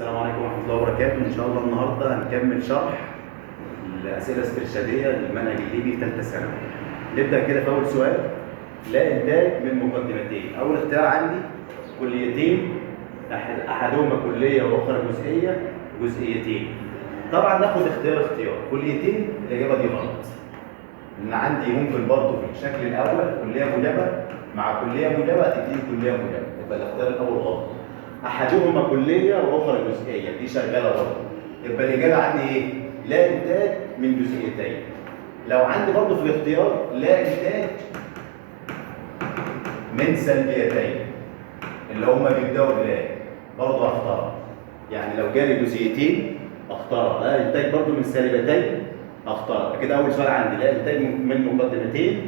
السلام عليكم ورحمة الله وبركاته. إن شاء الله النهاردة هنكمل شرح الأسئلة الاسترشادية للمنهج الليبي في ثالثة ثانوي. نبدأ كده في أول سؤال. لا إنتاج من مقدمتين. أول اختيار عندي كليتين، أحدهما كلية وأخرى جزئيتين. طبعا ناخد اختيار كليتين، الإجابة دي غلط. لأن عندي ممكن برضه في الشكل الأول كلية موجبة مع كلية موجبة تديني كلية موجبة، يبقى الاختيار الأول غلط. أحدهما كلية وأخرى جزئية، دي شغالة برضه. يبقى الإجابة عندي إيه؟ لا إنتاج من جزئيتين. لو عندي برضه في الاختيار لا إنتاج من سلبيتين اللي هما بيبدأوا بلا، برضه أختار. يعني لو جالي جزئيتين أختار، لا إنتاج برضه من سالبتين أختار. كده أول سؤال عندي لا إنتاج من مقدمتين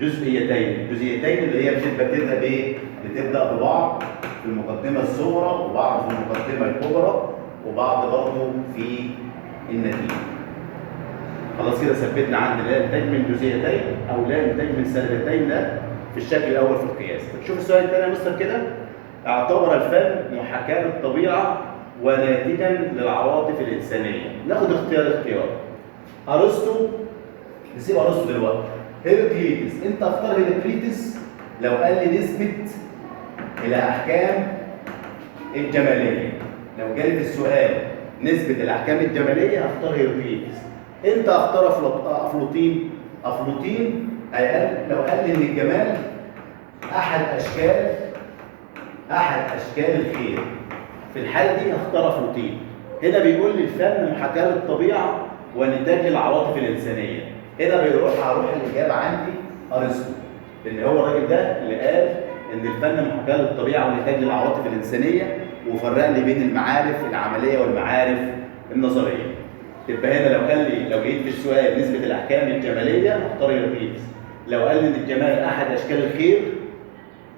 جزئيتين اللي هي بتبدأ بإيه؟ بتبدأ ببعض في المقدمة الصغرى وبعض في المقدمة الكبرى وبعض برضه في النتيجة. خلاص كده ثبتنا عندنا لا إنتاج من جزئيتين أو لا إنتاج من سالبتين، ده في الشكل الأول في القياس. طب شوف السؤال الثاني يا مستر كده. اعتبر الفن محاكاة للطبيعة وناتجا للعواطف الإنسانية. ناخد اختيار. أرسطو، نسيب أرسطو دلوقتي. هيراكليتس، أنت اختار هيراكليتس لو قال لي نسبة الأحكام الجمالية. لو جالي في السؤال نسبة الأحكام الجمالية هختار هيراكليتس. أنت اختار أفلاطين. لو قال لي إن الجمال أحد أشكال الخير، في الحالة دي هختار أفلاطين. هنا بيقول لي الفن محاكاة للطبيعة ونتاج للعواطف الإنسانية. هنا هروح الإجابة عندي أرسطو، لأن هو الراجل ده اللي قال إن الفن محاكاة للطبيعة ونتاج للعواطف الإنسانية، وفرق لي بين المعارف العملية والمعارف النظرية. تبقى هنا لو جيت في السؤال نسبة الأحكام الجمالية هختار هيراكليتس. لو قال لي إن الجمال أحد أشكال الخير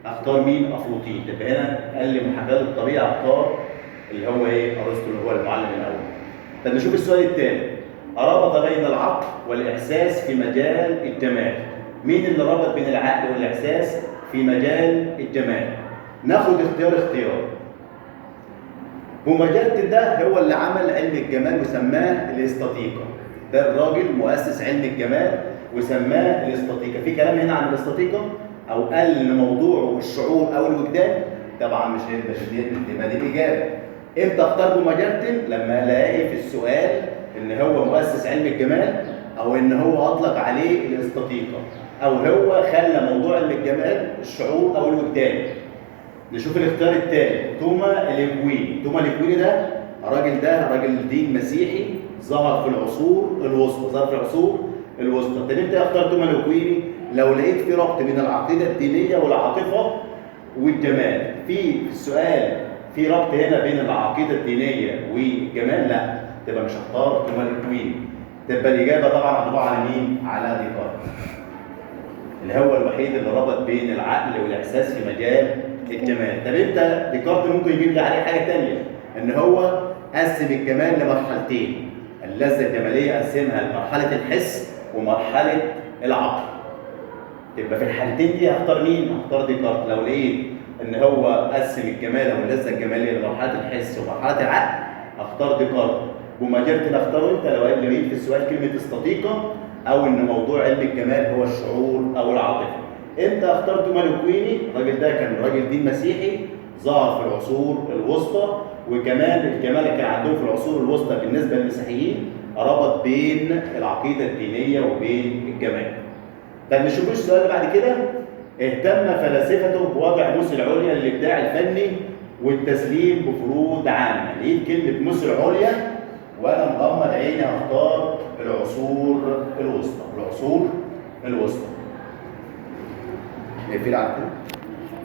اختار مين؟ أفلاطين. تبقى هنا قال لي محاكاة للطبيعة اختار اللي هو ايه؟ ارسطو اللي هو المعلم الاول. طب نشوف السؤال الثاني. ربط بين العقل والاحساس في مجال الجمال. مين اللي ربط بين العقل والاحساس في مجال الجمال؟ ناخد اختيار. بومجرد ده هو اللي عمل علم الجمال وسماه الاستاتيكا. ده الراجل مؤسس علم الجمال وسماه الاستاتيكا. في كلام هنا عن الاستاتيكا او قال ان موضوعه الشعور او الوجدان؟ طبعا مش هيبقى دي الاجابه. امتى اختار بومجرد؟ لما الاقي في السؤال ان هو مؤسس علم الجمال او ان هو اطلق عليه الاستاتيكا او هو خلى موضوع علم الجمال الشعور او الوجدان. نشوف الاختيار الثالث. توما ليكويني. ده راجل دين مسيحي ظهر في العصور الوسطى. طب انت اختار توما ليكويني لو لقيت في ربط بين العقيده الدينيه والعاطفه والجمال. في السؤال في ربط هنا بين العقيده الدينيه والجمال؟ لا، تبقى مش هختار توما ليكويني. تبقى الاجابه طبعا هتبقى على مين؟ على ديكارت، اللي هو الوحيد اللي ربط بين العقل والاحساس في مجال الجمال. طب انت ديكارت ممكن يجيب لي عليه حاجه ثانيه، ان هو قسم الجمال لمرحلتين. اللذه الجماليه قسمها لمرحله الحس ومرحله العقل. يبقى في الحالتين دي هختار مين؟ هختار ديكارت. لو لقيت ان هو قسم الجمال او اللذه الجماليه لمرحله الحس ومرحله العقل هختار ديكارت. بومجرد اختاره انت لو لقيت في السؤال كلمه استاتيكا او ان موضوع علم الجمال هو الشعور او العاطفه. انت اخترت توما ليكويني. الراجل ده كان راجل دين مسيحي ظهر في العصور الوسطى، وكمان الجمال كان عندهم في العصور الوسطى بالنسبه للمسيحيين ربط بين العقيده الدينيه وبين الجمال. طب نشوف السؤال اللي بعد كده. اهتم فلاسفته بوضع موس العليا للابداع الفني والتسليم بفروض عامه. لقيت كلمه موس العليا وانا مغمض عيني هختار العصور الوسطى. نقفل على كده.